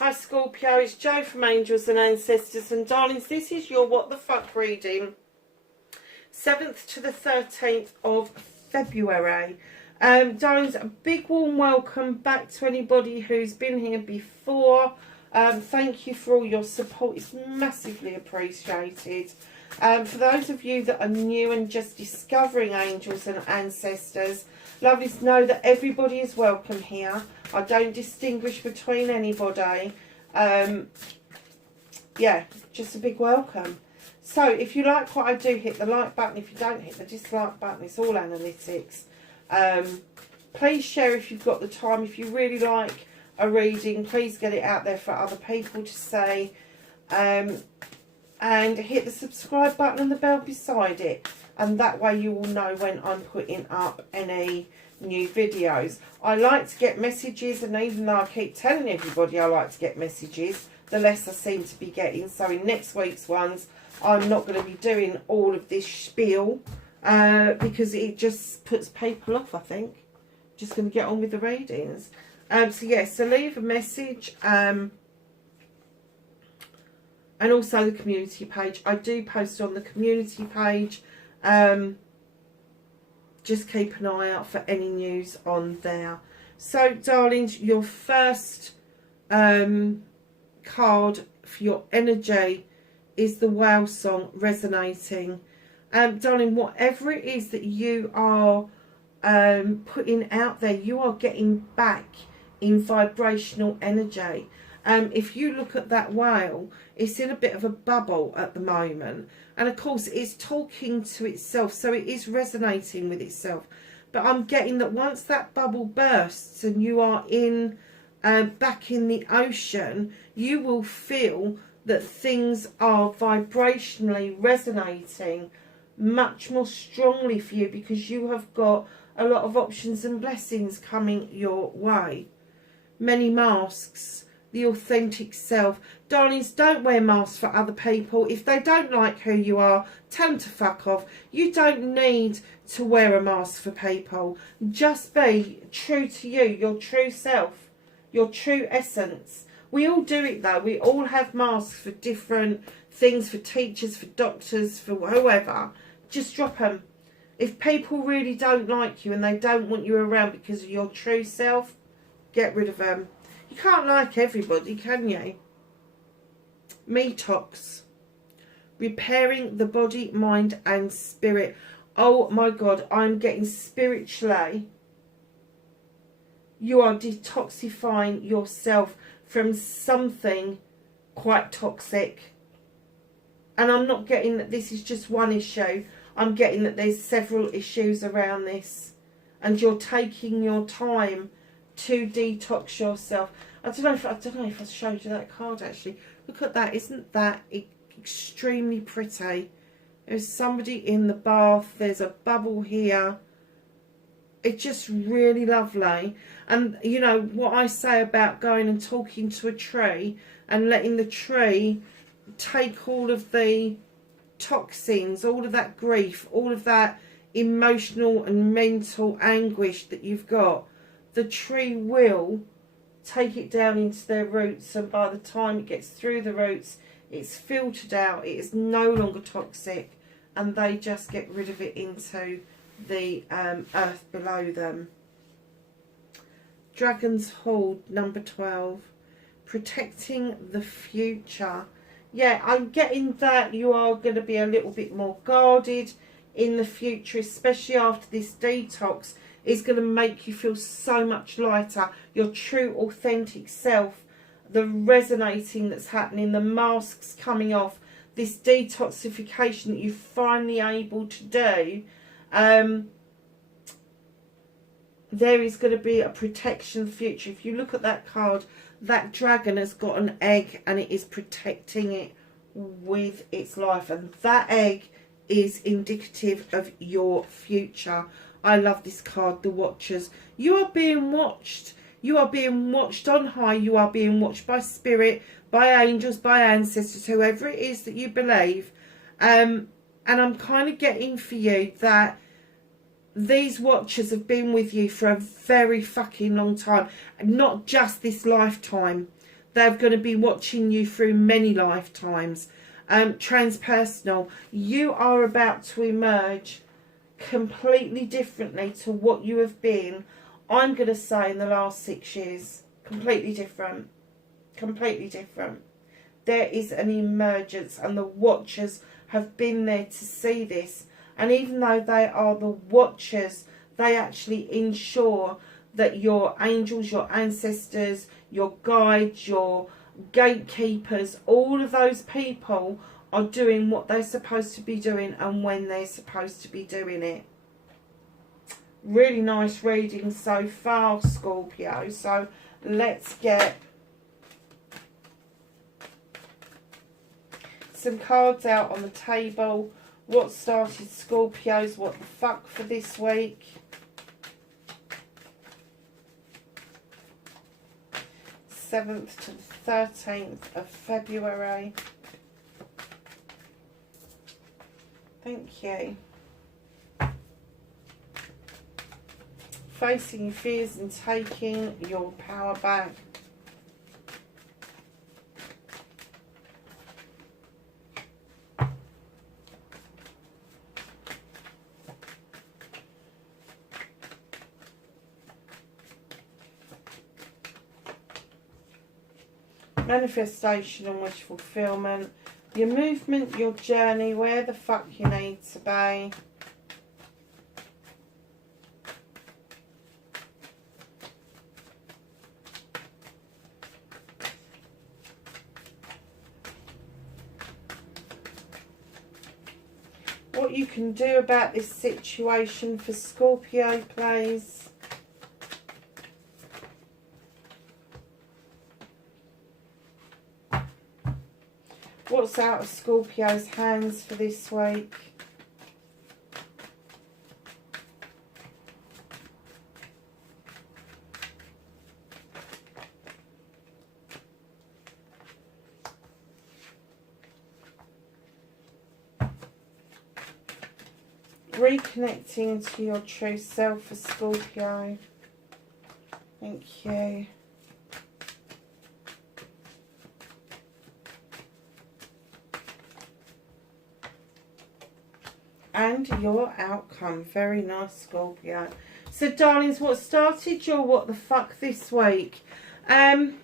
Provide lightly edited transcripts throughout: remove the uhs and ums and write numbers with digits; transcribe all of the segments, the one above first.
Hi Scorpio, it's Jo from Angels and Ancestors, and darlings, this is your What the Fuck reading, 7th to the 13th of February. Darlings, a big warm welcome back to anybody who's been here before. Thank you for all your support, it's massively appreciated. For those of you that are new and just discovering Angels and Ancestors, lovely to know that everybody is welcome here. I don't distinguish between anybody. Yeah, just a big welcome. So if you like what I do, hit the like button. If you don't, hit the dislike button. It's all analytics. Please share if you've got the time. If you really like a reading, please get it out there for other people to say. And hit the subscribe button and the bell beside it. And that way you will know when I'm putting up any new videos. I like to get messages, and even though I keep telling everybody I like to get messages, the less I seem to be getting. So in next week's ones, I'm not going to be doing all of this spiel because it just puts people off, I think. Just going to get on with the readings. So yes, so leave a message, and also the community page. I do post on the community page. Just keep an eye out for any news on there. So, darlings, your first card for your energy is the Wow song resonating. Darling, whatever it is that you are putting out there, you are getting back in vibrational energy. If you look at that whale, it's in a bit of a bubble at the moment. And of course, it's talking to itself, so it is resonating with itself. But I'm getting that once that bubble bursts and you are in back in the ocean, you will feel that things are vibrationally resonating much more strongly for you, because you have got a lot of options and blessings coming your way. Many masks. The authentic self. Darlings, don't wear masks for other people. If they don't like who you are, tell them to fuck off. You don't need to wear a mask for people. Just be true to you, your true self, your true essence. We all do it though. We all have masks for different things, for teachers, for doctors, for whoever. Just drop them. If people really don't like you and they don't want you around because of your true self, get rid of them. You can't like everybody, can you? Detox. Repairing the body, mind and spirit. Oh my God, I'm getting spiritually. You are detoxifying yourself from something quite toxic. And I'm not getting that this is just one issue. I'm getting that there's several issues around this. And you're taking your time to detox yourself. I don't know if I showed you that card actually. Look at that. Isn't that extremely pretty? There's somebody in the bath. There's a bubble here. It's just really lovely. And you know what I say about going and talking to a tree and letting the tree take all of the toxins, all of that grief, all of that emotional and mental anguish that you've got. The tree will take it down into their roots, and by the time it gets through the roots, it's filtered out, it is no longer toxic, and they just get rid of it into the earth below them. Dragon's Hoard, number 12. Protecting the future. Yeah, I'm getting that you are going to be a little bit more guarded in the future, especially after this detox. Is going to make you feel so much lighter. Your true authentic self, the resonating that's happening, the masks coming off, this detoxification that you're finally able to do. There is going to be a protection future. If you look at that card, that dragon has got an egg and it is protecting it with its life, and that egg is indicative of your future. I love this card, the Watchers. You are being watched. You are being watched on high. You are being watched by spirit, by angels, by ancestors, whoever it is that you believe. And I'm kind of getting for you that these Watchers have been with you for a very fucking long time. Not just this lifetime. They're going to be watching you through many lifetimes. Transpersonal, you are about to emerge completely differently to what you have been, I'm going to say, in the last 6 years. Completely different. Completely different. There is an emergence, and the watchers have been there to see this. And even though they are the watchers, they actually ensure that your angels, your ancestors, your guides, your gatekeepers, all of those people are doing what they're supposed to be doing and when they're supposed to be doing it. Really nice reading so far, Scorpio. So let's get some cards out on the table. What started Scorpios? What the fuck for this week? th to the 13th of February. Thank you. Facing your fears and taking your power back. Manifestation and wish fulfillment. Your movement, your journey, where the fuck you need to be. What you can do about this situation for Scorpio, please. What's out of Scorpio's hands for this week? Reconnecting to your true self for Scorpio. Thank you. And your outcome. Very nice, Scorpio. So, darlings, what started your what the fuck this week? Four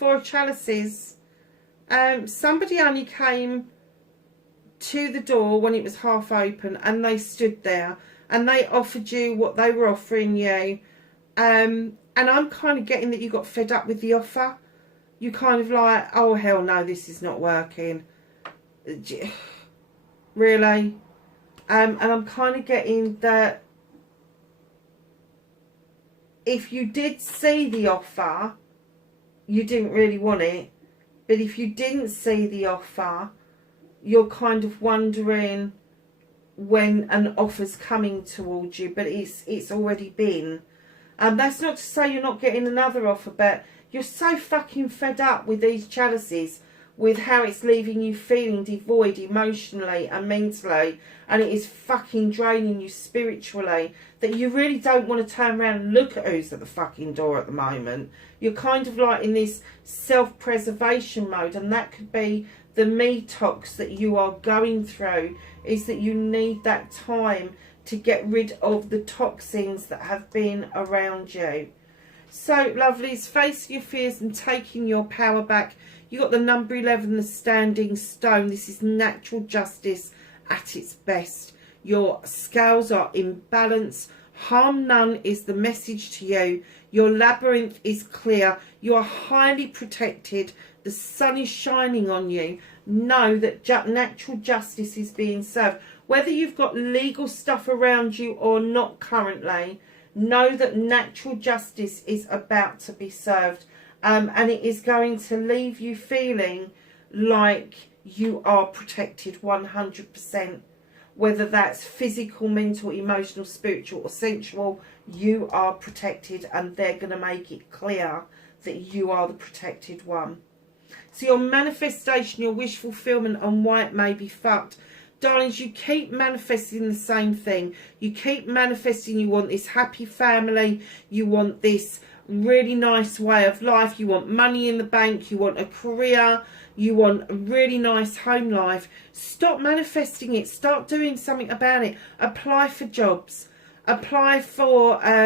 of Chalices. Somebody only came to the door when it was half open, and they stood there and they offered you what they were offering you. And I'm kind of getting that you got fed up with the offer. You kind of like, oh hell no, this is not working. Really? And I'm kind of getting that if you did see the offer, you didn't really want it. But if you didn't see the offer, you're kind of wondering when an offer's coming towards you. But it's already been. That's not to say you're not getting another offer, but you're so fucking fed up with these chalices, with how it's leaving you feeling devoid emotionally and mentally, and it is fucking draining you spiritually, that you really don't want to turn around and look at who's at the fucking door at the moment. You're kind of like in this self-preservation mode, and that could be the detox that you are going through, is that you need that time to get rid of the toxins that have been around you. So, lovelies, facing your fears and taking your power back. You got the number 11, the standing stone. This is natural justice at its best. Your scales are in balance. Harm none is the message to you. Your labyrinth is clear. You are highly protected. The sun is shining on you. Know that natural justice is being served. Whether you've got legal stuff around you or not currently, know that natural justice is about to be served. And it is going to leave you feeling like you are protected 100%. Whether that's physical, mental, emotional, spiritual or sensual, you are protected, and they're going to make it clear that you are the protected one. So your manifestation, your wish fulfillment and why it may be fucked. Darlings, you keep manifesting the same thing. You keep manifesting you want this happy family. You want this really nice way of life, you want money in the bank, you want a career, you want a really nice home life, stop manifesting it. Start doing something about it. Apply for jobs. Apply for, I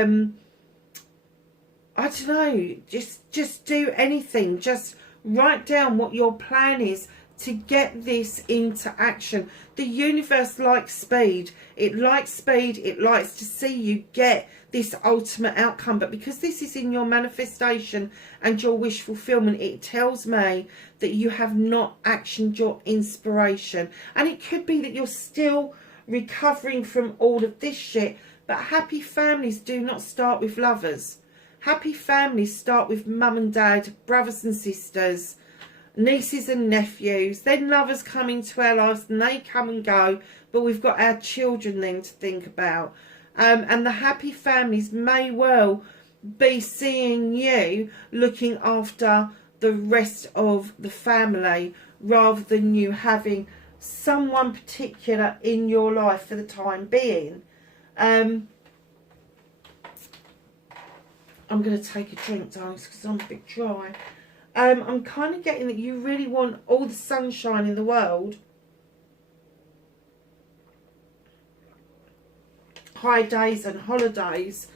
don't know, just do anything. Just write down what your plan is to get this into action. The universe likes speed. It likes speed. It likes to see you get this ultimate outcome. But because this is in your manifestation and your wish fulfillment, it tells me that you have not actioned your inspiration. And it could be that you're still recovering from all of this shit. But happy families do not start with lovers. Happy families start with mum and dad, brothers and sisters, nieces and nephews. Then lovers come into our lives and they come and go, but we've got our children then to think about. And the happy families may well be seeing you looking after the rest of the family, rather than you having someone particular in your life for the time being. I'm going to take a drink, darlings, because I'm a bit dry. I'm kind of getting that you really want all the sunshine in the world. High days and holidays.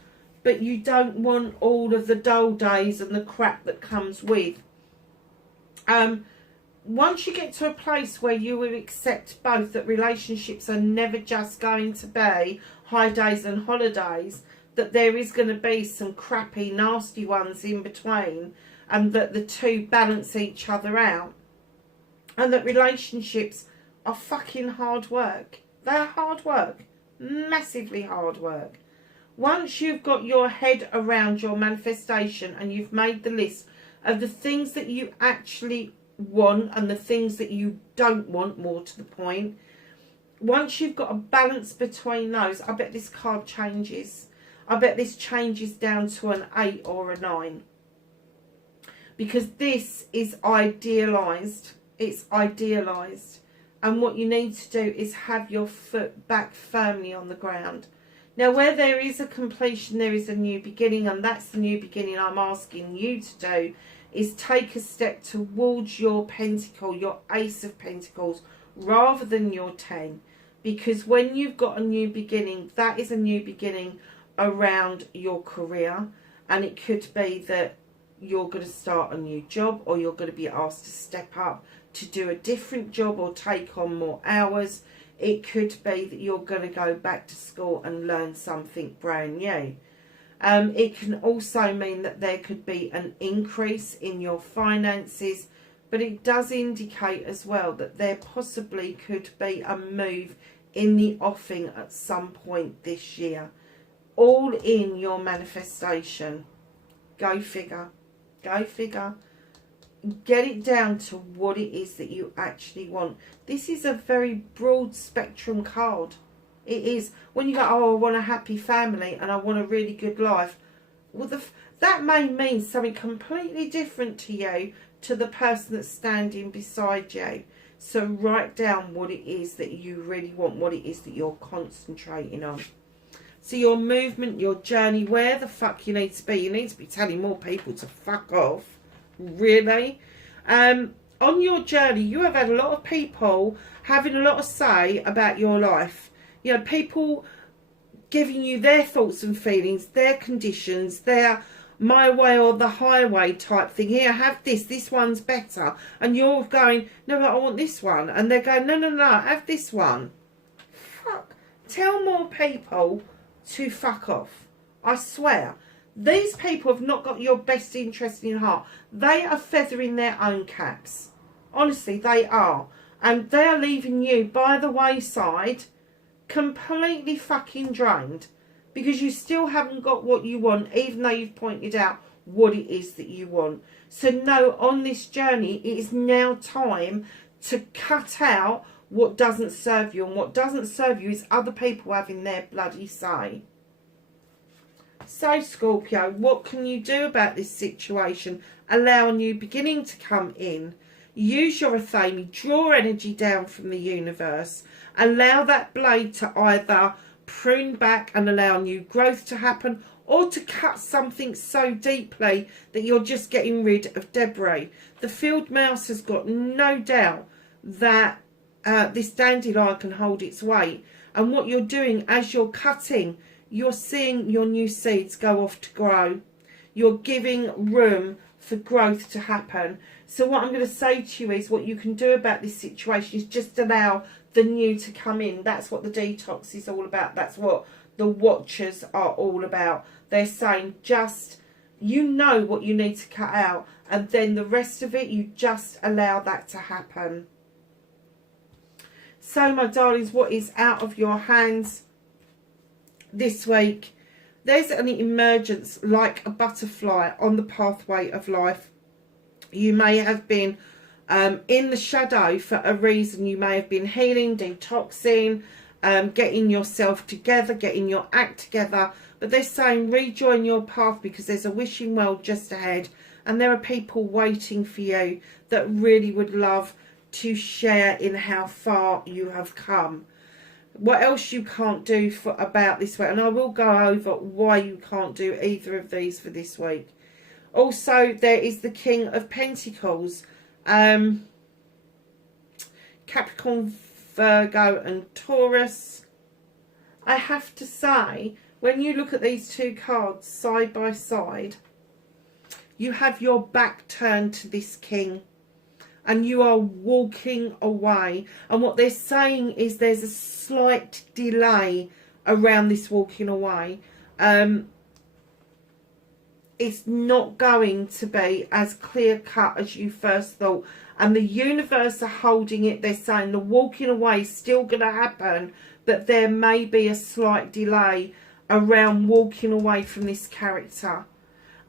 But you don't want all of the dull days and the crap that comes with. Once you get to a place where you will accept both, that relationships are never just going to be high days and holidays, that there is going to be some crappy, nasty ones in between, and that the two balance each other out, and that relationships are fucking hard work. They're hard work. Massively hard work. Once you've got your head around your manifestation and you've made the list of the things that you actually want and the things that you don't want, more to the point, once you've got a balance between those, I bet this card changes. I bet this changes down to an 8 or a 9. Because this is idealised. It's idealised. And what you need to do is have your foot back firmly on the ground. Now, where there is a completion, there is a new beginning. And that's the new beginning I'm asking you to do, is take a step towards your pentacle, your Ace of Pentacles, rather than your 10. Because when you've got a new beginning, that is a new beginning around your career. And it could be that you're going to start a new job, or you're going to be asked to step up to do a different job or take on more hours. It could be that you're going to go back to school and learn something brand new. It can also mean that there could be an increase in your finances, but it does indicate as well that there possibly could be a move in the offing at some point this year. All in your manifestation. Go figure. Go figure. Get it down to what it is that you actually want. This is a very broad spectrum card. It is. When you go, oh, I want a happy family and I want a really good life. Well, that may mean something completely different to you, to the person that's standing beside you. So write down what it is that you really want, what it is that you're concentrating on. So your movement, your journey, where the fuck you need to be. You need to be telling more people to fuck off. Really. On your journey, you have had a lot of people having a lot of say about your life. You know, people giving you their thoughts and feelings, their conditions, their my way or the highway type thing. Here, have this one's better. And you're going, no, but I want this one. And they're going, no, have this one. Fuck. Tell more people to fuck off. I swear. These people have not got your best interest in heart. They are feathering their own caps. Honestly, they are. And they are leaving you by the wayside, completely fucking drained. Because you still haven't got what you want, even though you've pointed out what it is that you want. So no, on this journey, it is now time to cut out what doesn't serve you. And what doesn't serve you is other people having their bloody say. So, Scorpio, what can you do about this situation? Allow a new beginning to come in. Use your Athame. Draw energy down from the universe. Allow that blade to either prune back and allow new growth to happen, or to cut something so deeply that you're just getting rid of debris. The field mouse has got no doubt that this dandelion can hold its weight, and what you're doing as you're cutting, you're seeing your new seeds go off to grow. You're giving room for growth to happen. So what I'm going to say to you is, what you can do about this situation is just allow the new to come in. That's what the detox is all about. That's what the watchers are all about. They're saying, just, you know what you need to cut out, and then the rest of it, you just allow that to happen. So, my darlings, what is out of your hands this week? There's an emergence like a butterfly on the pathway of life. You may have been in the shadow for a reason. You may have been healing, detoxing, getting yourself together, getting your act together. But they're saying rejoin your path, because there's a wishing well just ahead. And there are people waiting for you that really would love to share in how far you have come. What else you can't do about this week, and I will go over why you can't do either of these for this week. Also, there is the King of Pentacles, Capricorn, Virgo and Taurus. I have to say, when you look at these two cards side by side, you have your back turned to this king, and you are walking away. And what they're saying is there's a slight delay around this walking away. It's not going to be as clear cut as you first thought. And the universe are holding it. They're saying the walking away is still going to happen, but there may be a slight delay around walking away from this character.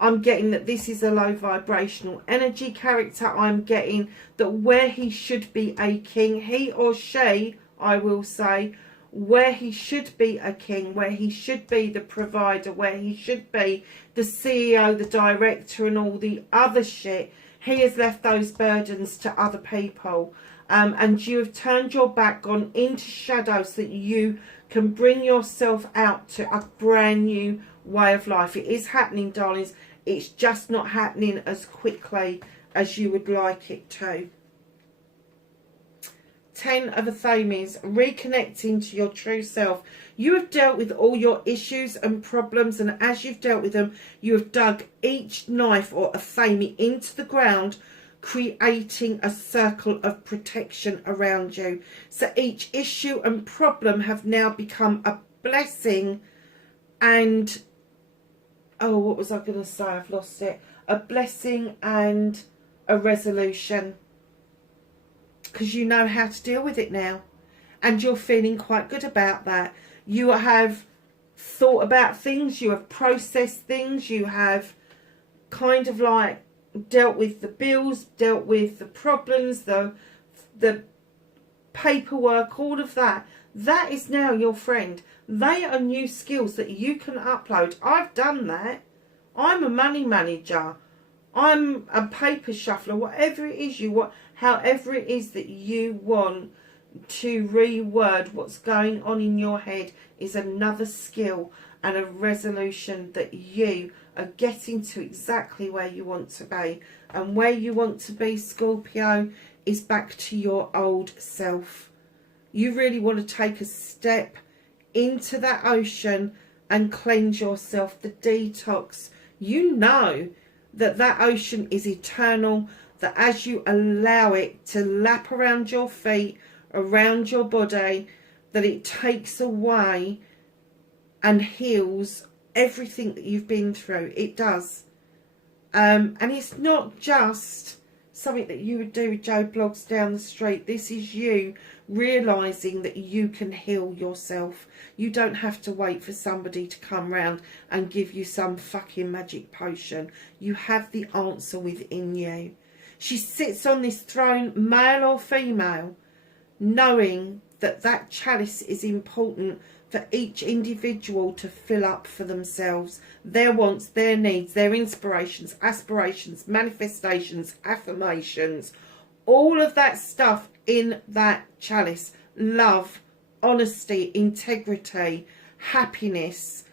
I'm getting that this is a low vibrational energy character. I'm getting that where he should be a king, he or she, I will say, where he should be a king, where he should be the provider, where he should be the CEO, the director and all the other shit, he has left those burdens to other people. And you have turned your back, gone into shadow so that you can bring yourself out to a brand new way of life. It is happening, darlings. It's just not happening as quickly as you would like it to. 10 of Athames, reconnecting to your true self. You have dealt with all your issues and problems, and as you've dealt with them, you have dug each knife or Athame into the ground, creating a circle of protection around you. So each issue and problem have now become a blessing and... oh, what was I going to say? I've lost it. A blessing and a resolution. Because you know how to deal with it now. And you're feeling quite good about that. You have thought about things. You have processed things. You have kind of like dealt with the bills, dealt with the problems, the paperwork, all of that. That is now your friend. They are new skills that you can upload. I've done that. I'm a money manager. I'm a paper shuffler. Whatever it is you want, however it is that you want to reword what's going on in your head is another skill and a resolution that you are getting to exactly where you want to be. And where you want to be, Scorpio, is back to your old self. You really want to take a step into that ocean and cleanse yourself, the detox. You know that that ocean is eternal, that as you allow it to lap around your feet, around your body, that it takes away and heals everything that you've been through. It does. And it's not just something that you would do with Joe Bloggs down the street. This is you realising that you can heal yourself. You don't have to wait for somebody to come round and give you some fucking magic potion. You have the answer within you. She sits on this throne, male or female, knowing that that chalice is important for each individual to fill up for themselves. Their wants, their needs, their inspirations, aspirations, manifestations, affirmations, all of that stuff in that chalice. Love, honesty, integrity, happiness,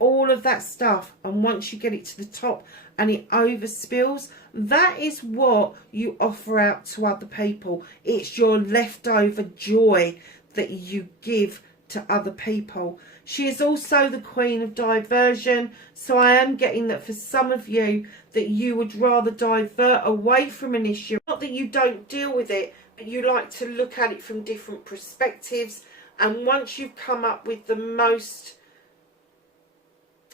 all of that stuff, and once you get it to the top and it overspills, that is what you offer out to other people. It's your leftover joy that you give to other people. She is also the queen of diversion, so I am getting that for some of you that you would rather divert away from an issue. Not that you don't deal with it, but you like to look at it from different perspectives. And once you've come up with the most,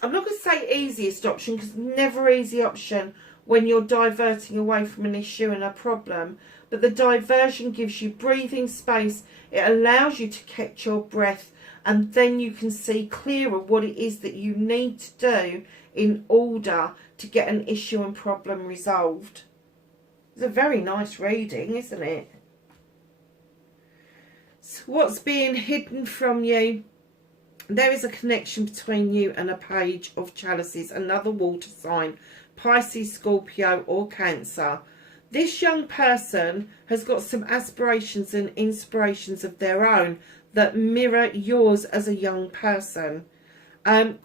I'm not going to say easiest option, because never easy option when you're diverting away from an issue and a problem, but the diversion gives you breathing space. It allows you to catch your breath, and then you can see clearer what it is that you need to do in order to get an issue and problem resolved. It's a very nice reading, isn't it? So what's being hidden from you? There is a connection between you and a page of chalices, another water sign, Pisces, Scorpio or Cancer. This young person has got some aspirations and inspirations of their own that mirror yours as a young person.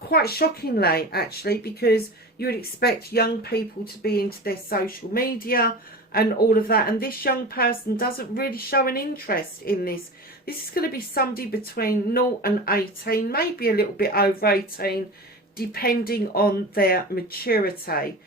Quite shockingly, actually, because you would expect young people to be into their social media and all of that, and this young person doesn't really show an interest in this. This is going to be somebody between 0 and 18, maybe a little bit over 18, depending on their maturity.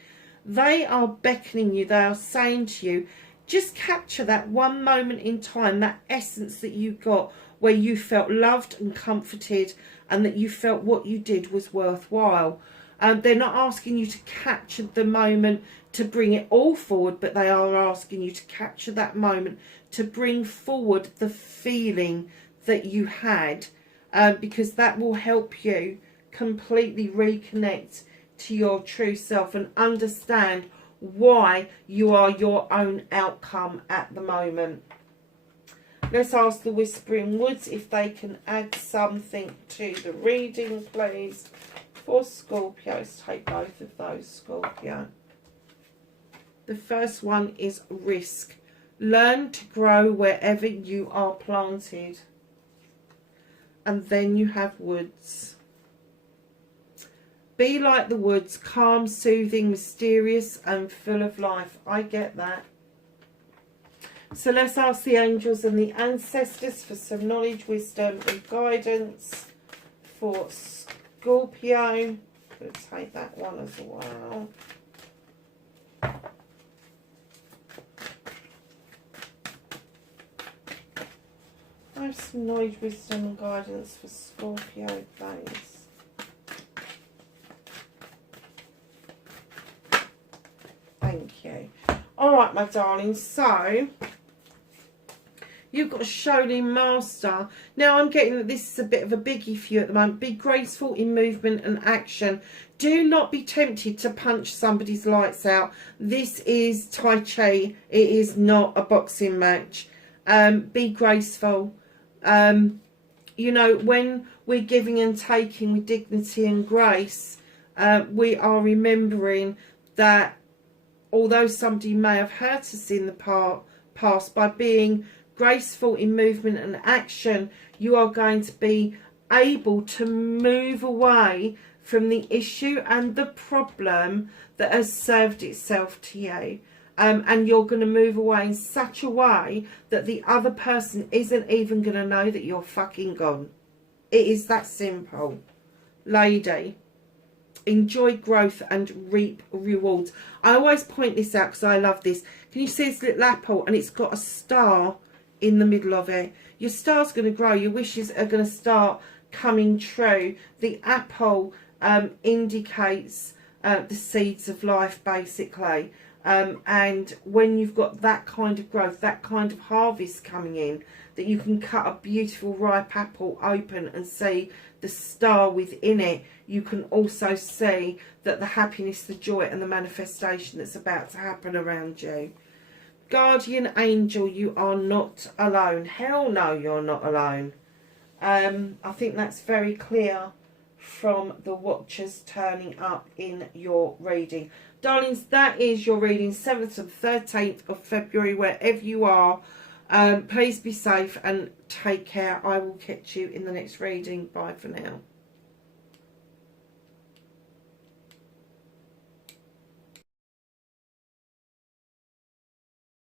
They are beckoning you, they are saying to you, just capture that one moment in time, that essence that you got where you felt loved and comforted, and that you felt what you did was worthwhile. They're not asking you to capture the moment to bring it all forward, but they are asking you to capture that moment to bring forward the feeling that you had, because that will help you completely reconnect to your true self and understand why you are your own outcome at the moment. Let's ask the Whispering Woods if they can add something to the reading, please. For Scorpio, let's take both of those, Scorpio. The first one is risk. Learn to grow wherever you are planted. And then you have woods. Be like the woods, calm, soothing, mysterious and full of life. I get that. So let's ask the angels and the ancestors for some knowledge, wisdom and guidance for Scorpio. We'll take that one as well. I have some knowledge, wisdom and guidance for Scorpio, please. Thank you. Alright, my darling, so you've got a Shaolin Master. Now, I'm getting that this is a bit of a biggie for you at the moment. Be graceful in movement and action. Do not be tempted to punch somebody's lights out. This is Tai Chi. It is not a boxing match. Be graceful. You know, when we're giving and taking with dignity and grace, we are remembering that although somebody may have hurt us in the past, by being graceful in movement and action, you are going to be able to move away from the issue and the problem that has served itself to you. And you're going to move away in such a way that the other person isn't even going to know that you're fucking gone. It is that simple. Lady, enjoy growth and reap rewards. I always point this out because I love this. Can you see this little apple? And it's got a star in the middle of it. Your star's going to grow. Your wishes are going to start coming true. The apple indicates the seeds of life, basically. And when you've got that kind of growth, that kind of harvest coming in, that you can cut a beautiful ripe apple open and see the star within it, you can also see that the happiness, the joy and the manifestation that's about to happen around you. Guardian angel, you are not alone. Hell no, you're not alone. I think that's very clear from the watchers turning up in your reading. Darlings, that is your reading, 7th and 13th of February, wherever you are. Please be safe and take care. I will catch you in the next reading. Bye for now.